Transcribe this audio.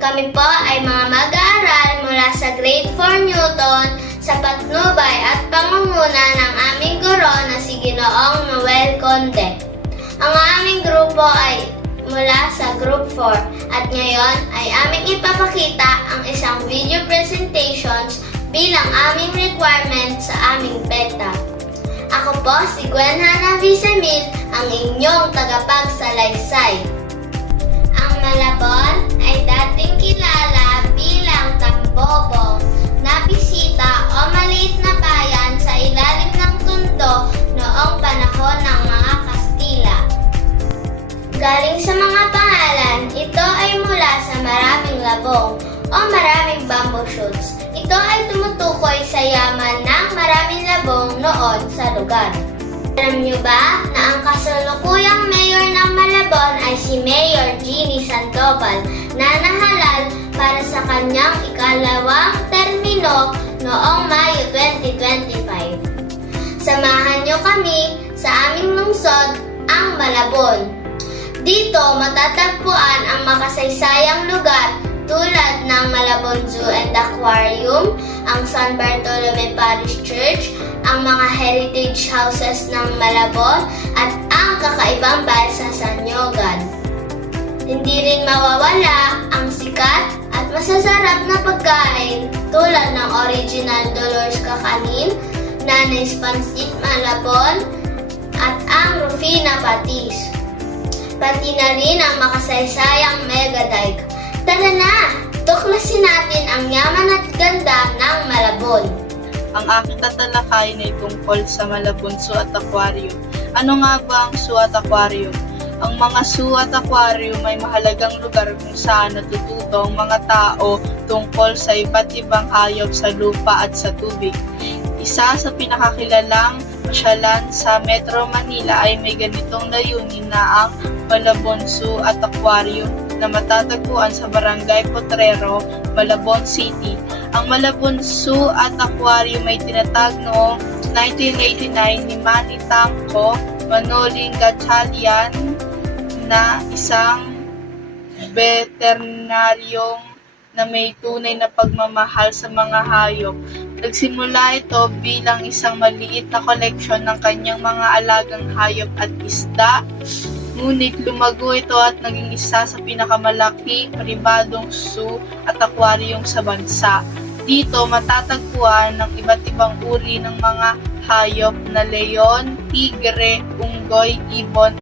Kami po ay mga mag-aaral mula sa Grade 4 Newton sa patnubay at pangunguna ng aming guro na si Ginoong Noel Conde. Ang aming grupo ay mula sa Group 4 at ngayon ay aming ipapakita ang isang video presentations bilang aming requirement sa aming PETA. Ako po si Gwen Hannah Visemil, ang inyong tagapagsalaysay. Ang Malabon ay dating kilala bilang Tambobong na bisita o maliit na bayan sa ilalim ng tundo noong panahon ng mga Kastila. Galing sa mga pangalan, ito ay mula sa maraming labong o maraming bamboo shoots. Ito ay tumutukoy sa yaman ng maraming labong noon sa lugar. Alam niyo ba na ang kasalukuyang mayor ng Malabon ay si Mayor Jeannie Sandoval na nahalal para sa kanyang ikalawang termino noong Mayo 2025. Samahan niyo kami sa aming lungsod, ang Malabon. Dito matatagpuan ang makasaysayang lugar tulad ng Malabon Zoo and Aquarium, ang San Bartolome Parish Church, ang mga heritage houses ng Malabon, at ang kakaibang balsa sa Nyogan. Hindi rin mawawala ang sikat at masasarap na pagkain tulad ng original Dolores Kakanin, Nanay's Pancit Malabon, at ang Rufina Patis. Pati na rin ang makasaysayang Mega Dike. Tara na! Tuklasin natin ang yaman at ganda ng Malabon. Ang aking tatalakayin ay tungkol sa Malabon Zoo at Aquarium. Ano nga ba ang zoo at aquarium? Ang mga zoo at aquarium ay mahalagang lugar kung saan natututo ang mga tao tungkol sa iba't ibang hayop sa lupa at sa tubig. Isa sa pinakakilalang pasyalan sa Metro Manila ay may ganitong layunin na ang Malabon Zoo at Aquarium na matatagpuan sa Barangay Potrero, Malabon City. Ang Malabon Zoo at Aquarium ay tinatag noong 1989 ni Manny Tangco Manoling Gatchalian na isang veterinaryong na may tunay na pagmamahal sa mga hayop. Nagsimula ito bilang isang maliit na koleksyon ng kanyang mga alagang hayop at isda. Ngunit lumago ito at naging isa sa pinakamalaking pribadong zoo at aquarium sa bansa. Dito matatagpuan ng iba't ibang uri ng mga hayop na leon, tigre, unggoy, ibon,